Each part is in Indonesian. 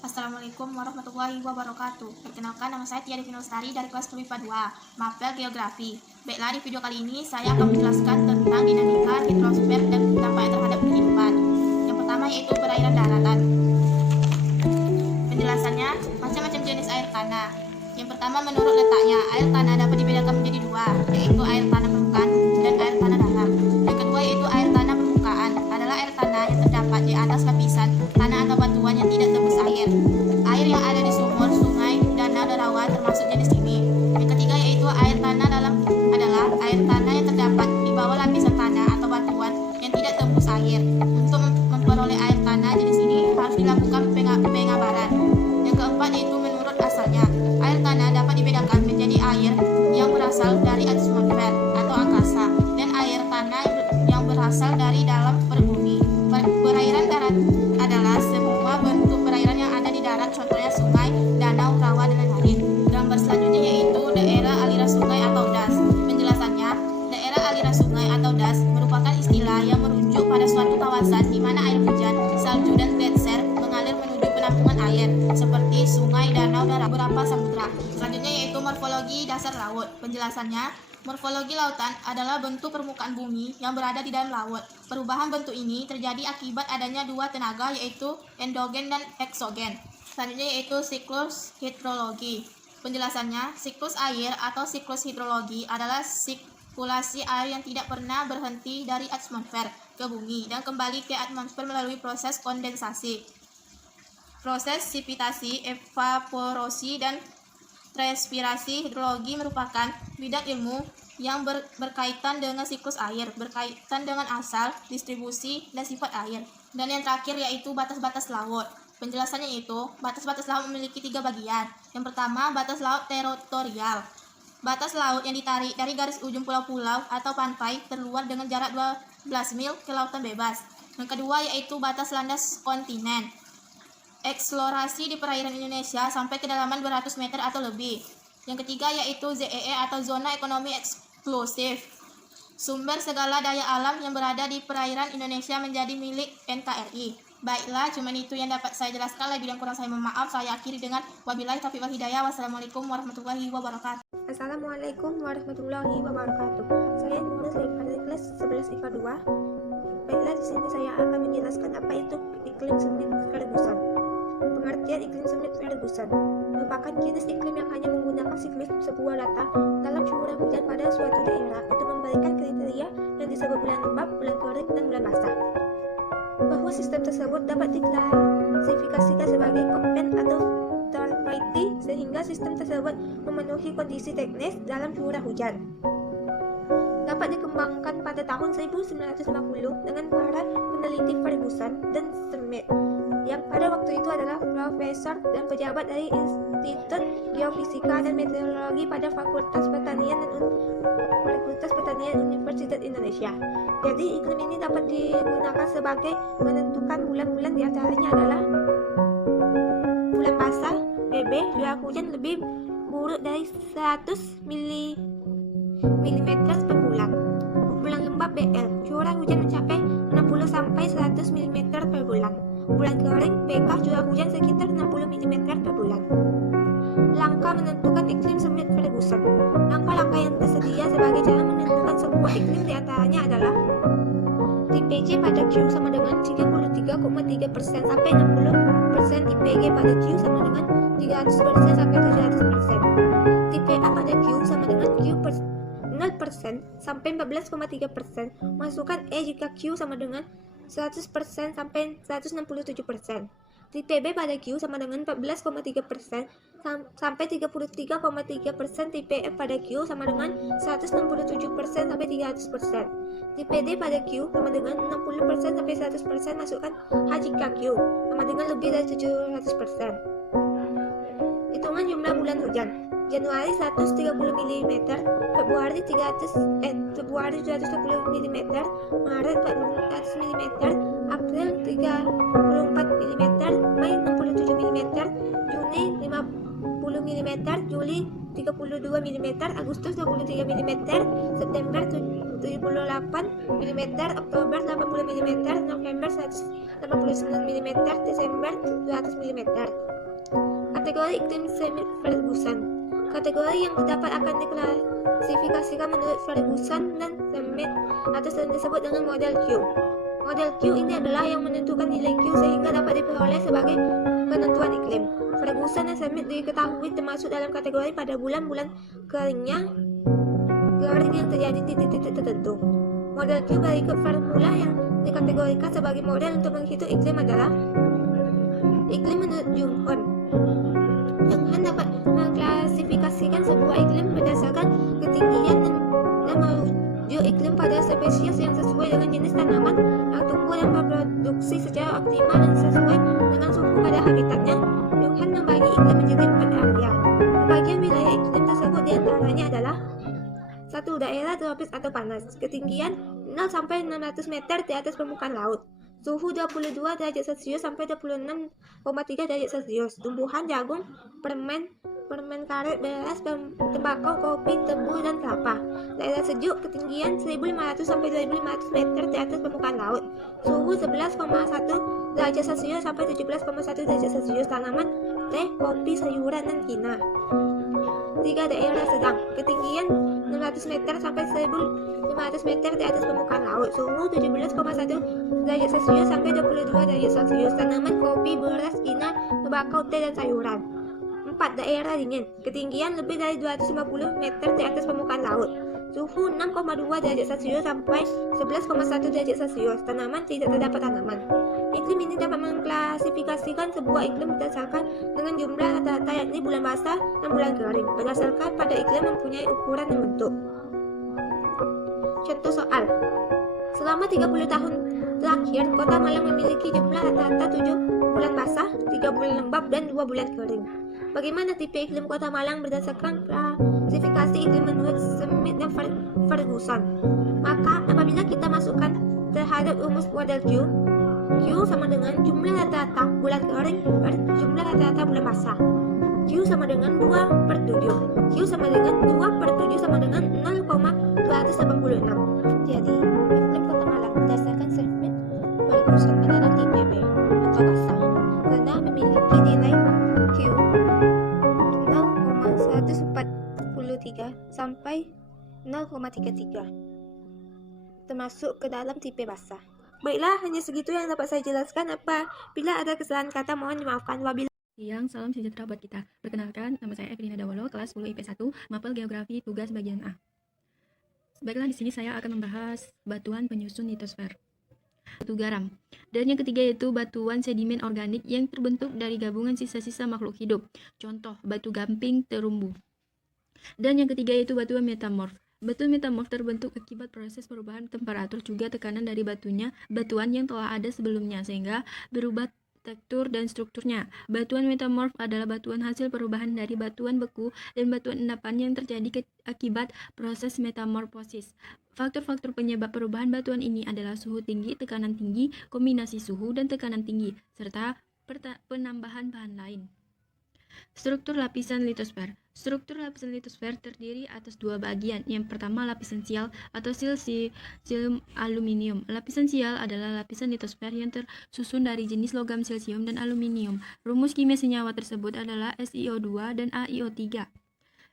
Assalamualaikum warahmatullahi wabarakatuh. Perkenalkan, nama saya Tia Devin Lestari dari kelas IPA 2, Mapel Geografi. Baiklah, di video kali ini saya akan menjelaskan tentang dinamika hidrosfer dan dampaknya terhadap kehidupan. Yang pertama yaitu perairan daratan. Penjelasannya, macam-macam jenis air tanah. Yang pertama, menurut letaknya, air tanah dapat dibedakan menjadi dua, yaitu air tanah permukaan dan air tanah dalam. Yang kedua yaitu air tanah permukaan, adalah air tanah yang terdapat di atas lapisan tanah atau batuan yang tidak tembus air. Air yang ada di sumur, sungai, danau, dan rawa termasuk jenis ini. Yang ketiga yaitu air tanah dalam, adalah air tanah yang terdapat di bawah lapisan tanah atau batuan yang tidak tembus air. Untuk memperoleh air tanah jenis ini harus dilakukan pengabaran. Yang keempat yaitu menurut asalnya, air tanah dapat dibedakan menjadi air yang berasal dari atmosfer atau angkasa dan air tanah yang berasal dari dalam perbumi. Perairan darat adalah semua bentuk perairan yang ada di darat, contohnya sungai, danau, rawa, dan lain-lain. Gambar selanjutnya yaitu daerah aliran sungai atau das. Penjelasannya, daerah aliran sungai atau das merupakan istilah yang merujuk pada suatu kawasan di mana air hujan, salju, dan gletser mengalir menuju penampungan air seperti sungai, danau, dan beberapa samudra. Selanjutnya yaitu morfologi dasar laut. Penjelasannya, morfologi lautan adalah bentuk permukaan bumi yang berada di dalam laut. Perubahan bentuk ini terjadi akibat adanya dua tenaga yaitu endogen dan eksogen. Selanjutnya yaitu siklus hidrologi. Penjelasannya, siklus air atau siklus hidrologi adalah sirkulasi air yang tidak pernah berhenti dari atmosfer ke bumi dan kembali ke atmosfer melalui proses kondensasi, presipitasi, evaporasi, dan transpirasi. Hidrologi merupakan bidang ilmu yang berkaitan dengan siklus air, berkaitan dengan asal, distribusi, dan sifat air. Dan yang terakhir yaitu batas-batas laut. Penjelasannya yaitu, batas-batas laut memiliki tiga bagian. Yang pertama, batas laut teritorial. Batas laut yang ditarik dari garis ujung pulau-pulau atau pantai terluar dengan jarak 12 mil ke lautan bebas. Yang kedua yaitu batas landas kontinen. Eksplorasi di perairan Indonesia sampai kedalaman 200 meter atau lebih. Yang ketiga yaitu ZEE atau zona ekonomi eksklusif. Sumber segala daya alam yang berada di perairan Indonesia menjadi milik NKRI. Baiklah, cuma itu yang dapat saya jelaskan. Lebih dan kurang saya mohon maaf. Saya akhiri dengan wabillahi taufiq wal hidayah. Wassalamualaikum warahmatullahi wabarakatuh. Assalamualaikum warahmatullahi wabarakatuh. Saya Nurul dari kelas 11 IPA 2. Baiklah, di sini saya akan menjelaskan apa itu iklim semi Ferguson. Pengertian iklim semi Ferguson merupakan jenis iklim yang hanya menggunakan siklus sebuah data dalam curah hujan pada suatu daerah untuk memberikan kriteria yang disebut bulan lembab, bulan kering, dan bulan basah. Bahwa sistem tersebut dapat diklasifikasikan sebagai Köppen atau Thermometry sehingga sistem tersebut memenuhi kondisi teknis dalam curah hujan. Dapat dikembangkan pada tahun 1950 dengan para peneliti Ferguson dan Smith yang pada waktu itu adalah profesor dan pejabat dari Institut Geofisika dan Meteorologi pada Fakultas Pertanian Universitas Indonesia. Jadi iklim ini dapat digunakan sebagai menentukan bulan-bulan, di antaranya adalah bulan basah BB, curah hujan lebih buruk dari 100 mm per bulan. Bulan lembab BL, curah hujan mencapai 60 sampai 100 mm per bulan. Bulan kering PK, curah hujan sekitar 60 mm per bulan. Langkah menentukan iklim semi Ferguson. Langkah-langkah yang tersedia sebagai cara menentukan sebuah iklim diantaranya adalah IPJ pada Q sama dengan 33,3% sampai 60%, IPG pada Q sama dengan 300% sampai 700%, TPA pada Q sama dengan Q 0% sampai 14,3%, masukkan E jika Q sama dengan 100% sampai 167%. TPB pada Q sama dengan 14,3% sampai 33,3%, TPF pada Q sama dengan 167% sampai 300%. TPD pada Q sama dengan 60% sampai 100%, masukkan H jika Q sama dengan lebih dari 700%. Hitungan jumlah bulan hujan. Januari 130 mm, Februari 220 mm, Maret 400 mm, April 34 mm, Mei 67 mm, Juni 50 mm, Juli 32 mm, Agustus 23 mm, September 78 mm, Oktober 80 mm, November 189 mm, Desember 200 mm. Kategori iklim semi Ferguson. Kategori yang terdapat akan diklasifikasikan menurut Ferguson dan Schmidt atau sering disebut dengan model Q. Model Q ini adalah yang menentukan nilai Q sehingga dapat diperoleh sebagai penentuan iklim. Ferguson dan Schmidt diketahui termasuk dalam kategori pada bulan-bulan kering yang terjadi di titik-titik tertentu. Model Q berikut formula yang dikategorikan sebagai model untuk menghitung iklim adalah iklim menurut Junghun. Junghun dapat mengklasifikasikan sebuah iklim berdasarkan ketinggian dan merujuk iklim pada spesies yang sesuai dengan jenis tanaman yang tumbuh dan berproduksi secara optimal dan sesuai dengan suhu pada habitatnya. Junghun membagi iklim menjadi 4 area. Pembagian wilayah iklim tersebut diantaranya adalah 1. Daerah tropis atau panas, ketinggian 0 sampai 600 meter di atas permukaan laut. Suhu 22 derajat Celcius sampai 26,3 derajat Celcius. Tumbuhan jagung, permen karet, beras, tembakau, kopi, tebu, dan kelapa. Daerah sejuk, ketinggian 1.500 sampai 2.500 meter di atas permukaan laut. Suhu 11,1 derajat Celcius sampai 17,1 derajat Celcius. Tanaman, teh, kopi, sayuran, dan kina. 3. Daerah sedang, ketinggian 600 meter sampai 1.500 meter di atas permukaan laut. Suhu 17,1 derajat Celcius sampai 22 derajat Celcius. Tanaman, kopi, beras, kina, tembakau, teh, dan sayuran. 4. Daerah dingin, ketinggian lebih dari 250 meter di atas permukaan laut. Suhu 6,2 derajat Celcius sampai 11,1 derajat Celcius. Tanaman, tidak terdapat tanaman. Iklim ini dapat mengklasifikasikan sebuah iklim berdasarkan dengan jumlah rata-rata, yakni bulan basah dan bulan kering, berdasarkan pada iklim mempunyai ukuran dan bentuk. Contoh soal. Selama 30 tahun terakhir, Kota Malang memiliki jumlah rata-rata 7 bulan basah, 3 bulan lembab, dan 2 bulan kering. Bagaimana tipe iklim Kota Malang berdasarkan klasifikasi iklim menurut Schmidt dan Ferguson? Maka apabila kita masukkan terhadap rumus model Q sama dengan jumlah rata-rata bulan kering per jumlah rata-rata bulan basah. Q sama dengan 2/7. Q sama dengan 2/7 sama dengan 0,286. Jadi, iklim Kota Malang berdasarkan Schmidt Ferguson adalah tipe B atau basah karena memiliki nilai Q 0,143 sampai 0,33 termasuk ke dalam tipe basah. Baiklah, hanya segitu yang dapat saya jelaskan. Apabila ada kesalahan kata mohon dimaafkan. Salam sejahtera buat kita. Perkenalkan, nama saya Evelina Dawolo, kelas 10 IP1, mapel geografi tugas bagian A. Baiklah, di sini saya akan membahas batuan penyusun litosfer. Batu garam. Dan yang ketiga yaitu batuan sedimen organik yang terbentuk dari gabungan sisa-sisa makhluk hidup. Contoh, batu gamping terumbu. Dan yang ketiga yaitu batuan metamorf. Batuan metamorf terbentuk akibat proses perubahan temperatur juga tekanan dari batuan yang telah ada sebelumnya sehingga berubah tekstur dan strukturnya. Batuan metamorf adalah batuan hasil perubahan dari batuan beku dan batuan endapan yang terjadi akibat proses metamorfosis. Faktor-faktor penyebab perubahan batuan ini adalah suhu tinggi, tekanan tinggi, kombinasi suhu dan tekanan tinggi, serta penambahan bahan lain. Struktur lapisan litosfer. Struktur lapisan litosfer terdiri atas dua bagian. Yang pertama lapisan sial atau silisium aluminium. Lapisan sial adalah lapisan litosfer yang tersusun dari jenis logam silisium dan aluminium. Rumus kimia senyawa tersebut adalah SiO2 dan AiO3.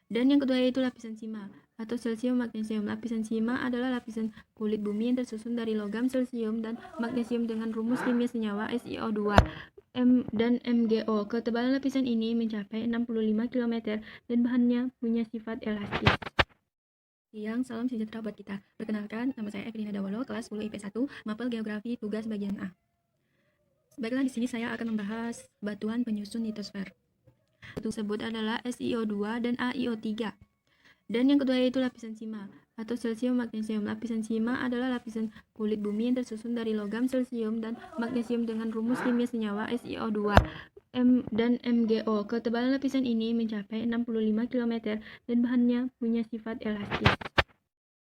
Dan yang kedua yaitu lapisan sima atau silisium magnesium. Lapisan sima adalah lapisan kulit bumi yang tersusun dari logam silisium dan magnesium dengan rumus kimia senyawa SiO2 dan MgO. Ketebalan lapisan ini mencapai 65 km dan bahannya punya sifat elastis. Salam sejahtera buat kita. Perkenalkan, nama saya Evelina Dawolo, kelas 10 IP1, mapel geografi tugas bagian A. Baiklah, di sini saya akan membahas batuan penyusun litosfer. Tersebut adalah SiO2 dan AiO3. Dan yang kedua yaitu lapisan sima atau silisium magnesium. Lapisan sima adalah lapisan kulit bumi yang tersusun dari logam silisium dan magnesium dengan rumus kimia senyawa SiO2 dan MgO. Ketebalan lapisan ini mencapai 65 km dan bahannya punya sifat elastis.